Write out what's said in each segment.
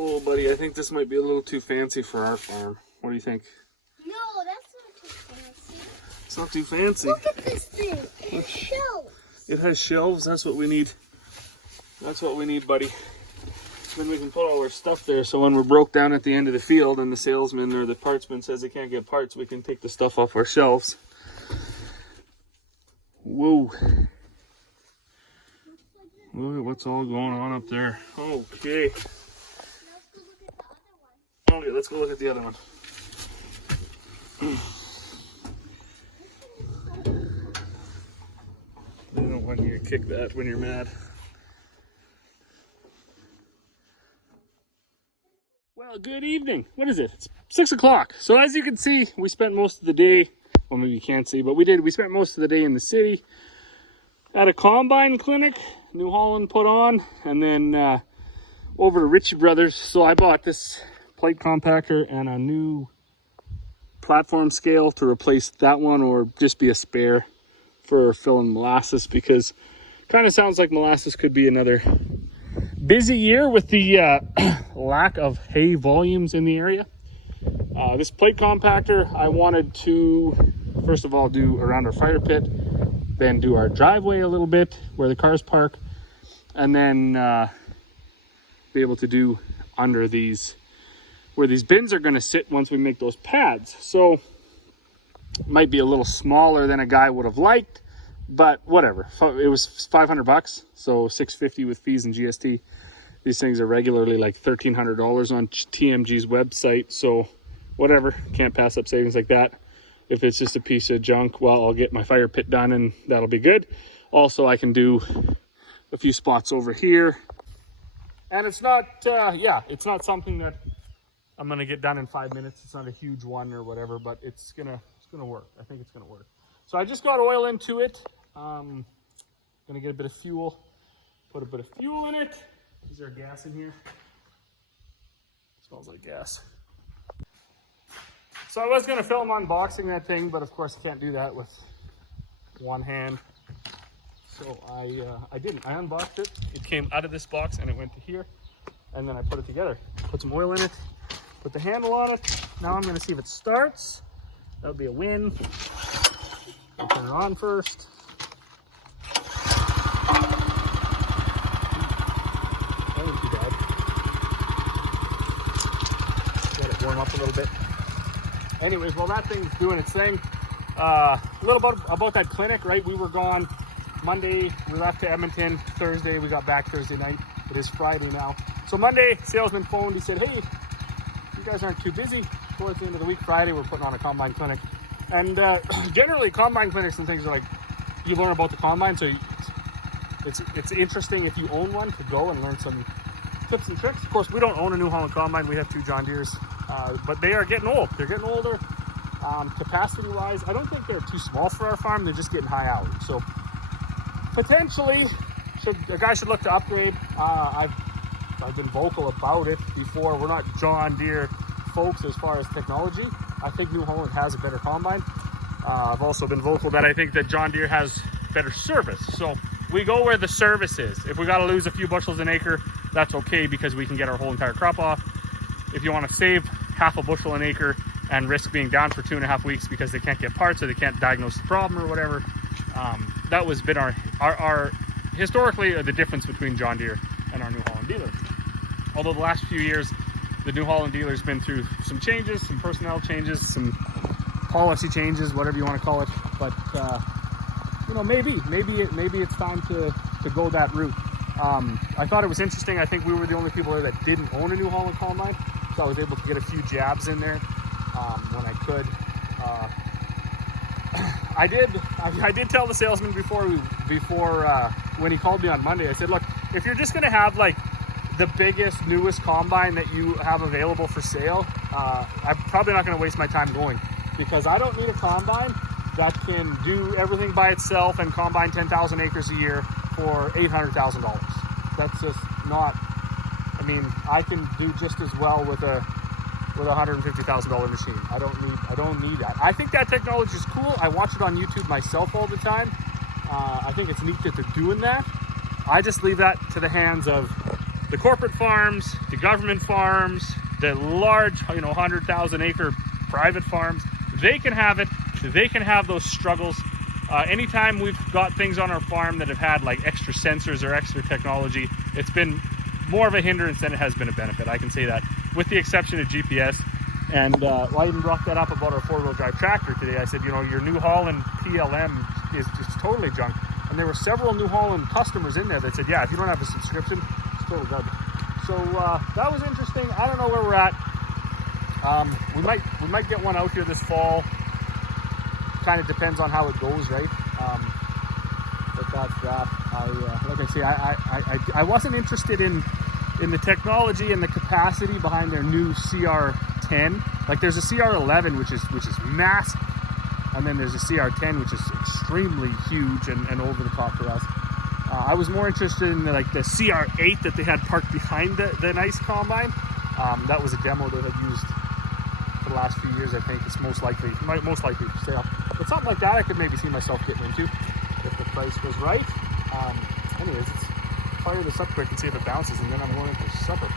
Oh, buddy, I think this might be a little too fancy for our farm. What do you think? No, that's not too fancy. It's not too fancy. Look at this thing. It has shelves. It has shelves. That's what we need. That's what we need, buddy. Then we can put all our stuff there, so when we're broke down at the end of the field and the salesman or the partsman says they can't get parts, we can take the stuff off our shelves. Whoa. Look at what's all going on up there. Okay. Okay, let's go look at the other one. I don't want you to kick that when you're mad. Well, good evening. What is it? It's 6 o'clock. So as you can see, we spent most of the day, well, maybe you can't see, but we did. We spent most of the day in the city at a combine clinic New Holland put on, and then over to Ritchie Brothers. So I bought this plate compactor and a new platform scale to replace that one, or just be a spare for filling molasses, because kind of sounds like molasses could be another busy year with the lack of hay volumes in the area. This plate compactor, I wanted to first of all do around our fire pit, then do our driveway a little bit where the cars park, and then be able to do under these, where these bins are going to sit once we make those pads. So might be a little smaller than a guy would have liked, but whatever. It was $500, so $650 with fees and GST. These things are regularly like $1,300 on TMG's website, so whatever, can't pass up savings like that. If it's just a piece of junk, well, I'll get my fire pit done and that'll be good. Also, I can do a few spots over here, and it's not it's not something that I'm gonna get done in 5 minutes. It's not a huge one or whatever, but it's gonna work. I think it's gonna work. So I just got oil into it. Gonna get a bit of fuel, put a bit of fuel in it. Is there gas in here? It smells like gas. So I was gonna film unboxing that thing, but of course I can't do that with one hand. So I didn't. I unboxed it. It came out of this box and it went to here, and then I put it together. Put some oil in it, put the handle on it. Now I'm gonna see if it starts. That would be a win. I'll turn it on first. That wasn't too bad. Let it warm up a little bit. Anyways, well, that thing's doing its thing. A little about that clinic, right? We were gone Monday. We left to Edmonton. Thursday, we got back Thursday night. It is Friday now. So Monday, salesman phoned. He said, hey, you guys aren't too busy. Towards the end of the week, Friday, we're putting on a combine clinic. And generally, combine clinics and things are like, you learn about the combine. So it's interesting if you own one to go and learn some tips and tricks. Of course, we don't own a New Holland combine. We have 2 John Deeres. But they are getting old. They're getting older. Capacity-wise, I don't think they're too small for our farm. They're just getting high hours. So potentially, a guy should look to upgrade. I've been vocal about it before. We're not John Deere folks as far as technology. I think New Holland has a better combine. I've also been vocal that I think that John Deere has better service. So we go where the service is. If we got to lose a few bushels an acre, that's okay, because we can get our whole entire crop off. If you want to save half a bushel an acre and risk being down for 2.5 weeks because they can't get parts or they can't diagnose the problem or whatever, that was been our historically the difference between John Deere and our New Holland dealers. Although the last few years, the New Holland dealers been through some changes, some personnel changes, some policy changes, whatever you want to call it. But you know, maybe it's time to go that route. I thought it was interesting. I think we were the only people there that didn't own a New Holland combine, so I was able to get a few jabs in there when I could. I did tell the salesman before when he called me on Monday, I said, look, if you're just gonna have like the biggest, newest combine that you have available for sale, I'm probably not gonna waste my time going, because I don't need a combine that can do everything by itself and combine 10,000 acres a year for $800,000. That's just not, I mean, I can do just as well with a $150,000 machine. I don't need that. I think that technology is cool. I watch it on YouTube myself all the time. I think it's neat that they're doing that. I just leave that to the hands of the corporate farms, the government farms, the large, 100,000 acre private farms, they can have it. They can have those struggles. Anytime we've got things on our farm that have had like extra sensors or extra technology, it's been more of a hindrance than it has been a benefit. I can say that, with the exception of GPS. And I even brought that up about our 4-wheel drive tractor today. I said, your New Holland PLM is just totally junk. And there were several New Holland customers in there that said, yeah, if you don't have a subscription, it's total garbage. So that was interesting. I don't know where we're at. We might get one out here this fall. Kind of depends on how it goes, right? But that's that. Like I say, I wasn't interested in the technology and the capacity behind their new CR10. Like there's a CR11 which is massive, and then there's a CR10 which is extremely huge and over the top for us. I was more interested in the CR8 that they had parked behind the nice combine. That was a demo that I've used for the last few years. I think it's most likely for sale. But something like that I could maybe see myself getting into if the price was right. Anyways, let's fire this up quick and see if it bounces, and then I'm going in for supper.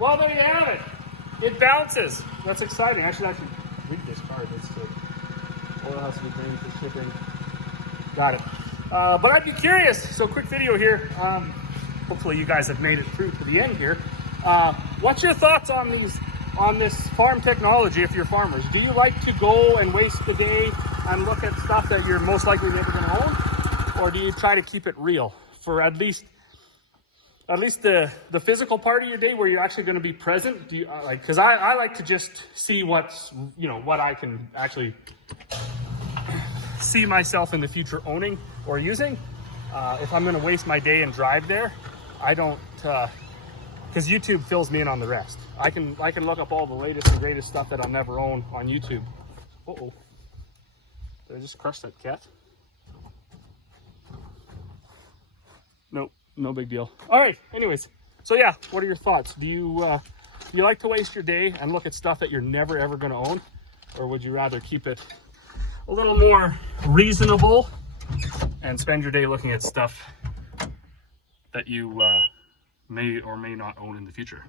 Well, there you have it. It bounces. That's exciting. I should actually read this card. It's the oil has to be green for shipping. Got it. But I'd be curious. So quick video here. Hopefully you guys have made it through to the end here. What's your thoughts on this farm technology if you're farmers? Do you like to go and waste the day and look at stuff that you're most likely never going to own? Or do you try to keep it real for at least the physical part of your day where you're actually going to be present? Do you because I like to just see what's, what I can actually see myself in the future owning or using. If I'm going to waste my day and drive there, I don't, because YouTube fills me in on the rest. I can look up all the latest and greatest stuff that I'll never own on YouTube. Uh-oh. Did I just crush that cat? Nope. No big deal. All right. Anyways, so yeah, what are your thoughts? Do you like to waste your day and look at stuff that you're never ever going to own, or would you rather keep it a little more reasonable and spend your day looking at stuff that you may or may not own in the future?